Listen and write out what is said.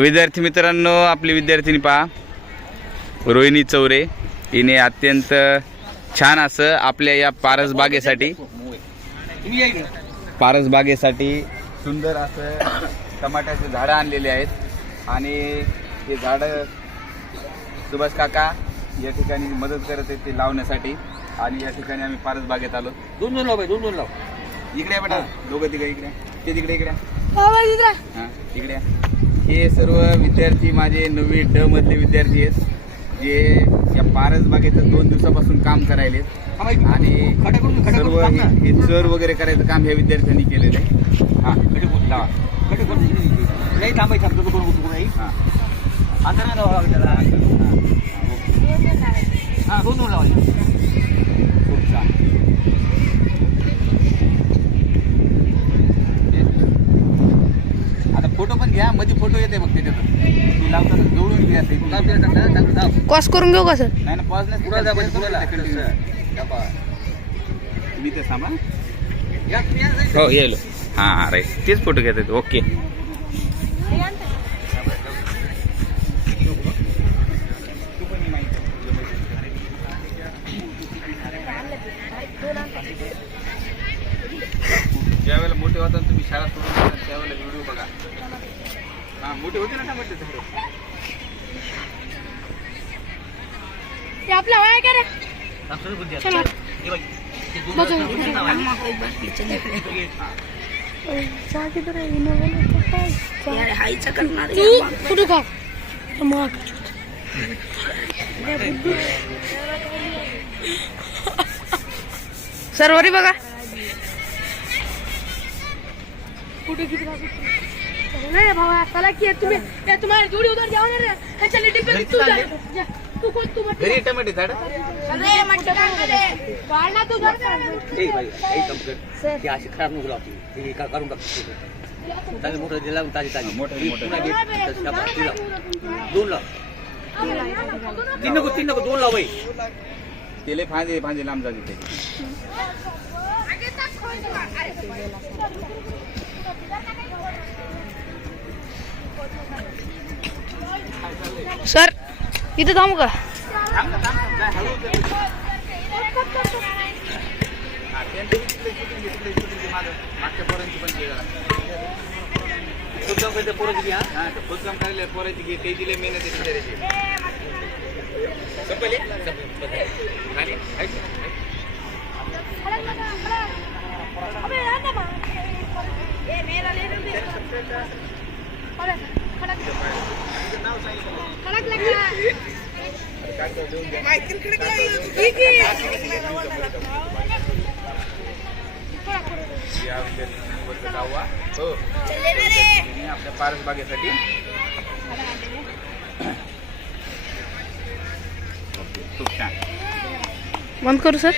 विद्यार्थी मित्रांनो आपली विद्यार्थिनी पहा. रोहिणी चौरे हिने अत्यंत छान असं आपल्या या पारस बागेसाठी पारस बागेसाठी सुंदर असं टमाट्याचे झाडं आणलेले आहेत. आणि हे झाडं सुभाष काका या ठिकाणी मदत करत आहेत ते लावण्यासाठी. आणि या ठिकाणी आम्ही पारस बागेत आलो. दोन दोन लाव दोन दोन लाव. इकडे बेटा. दोघं तिघं इकडे. ते तिकडे इकडे. हा इकडे या. हे सर्व विद्यार्थी माझे नववी ड मधले विद्यार्थी आहेत जे या पारस बागेचं दोन दिवसापासून काम करायलेत. आणि सर्व हे चर वगैरे करायचं काम ह्या विद्यार्थ्यांनी केलेलं आहे. हा. लावा नाही थांबायचं हा. हा. दोन दोन लावायचे खूप छान आता फोटो पण घ्या मध्ये फोटो येते त्याच्यात तू लावताना जवळून घ्या ते. क्रॉस करून घेऊ का सर नाही ना पॉज नाही दाबा. तुम्ही साईडला. हो येलो हां हां राईट तेच फोटो घेत आहेत ओके. ज्यावेळेला मोठे होता तुम्ही शाळा सोडून त्यावेळेला व्हिडिओ बघा. मोठे होते ना टमाटे ते आपला वाय का रे? चला. कुठे खा? मग सर्वरी बघा. कुठे किती नाही भावा चला की तुम्ही या तुम्हाला जोडी उधर जाओ ना रे चल डिब्बे तू जा जा. तू कोण तू मत घरी आहे टमाटे झाड अरे मट्टी काढ ना तू जा ए बाई, एक काम कर. ते अशी खराब नको लावते. ते का- काढून टाक चांगलं मोठं दिलं लावून ताजी ताजी मोठं- मोठं. पुन्हा घे, तसं टाका, ती लाव. दोन लाव तीन नको तीन नको दोन लाव बाई तेले फांदे फांदे लांब जाते त्याचे सर इथं थांबू का? मागच्या पोरांची आपल्या पारस बागेसाठी बंद करू सर?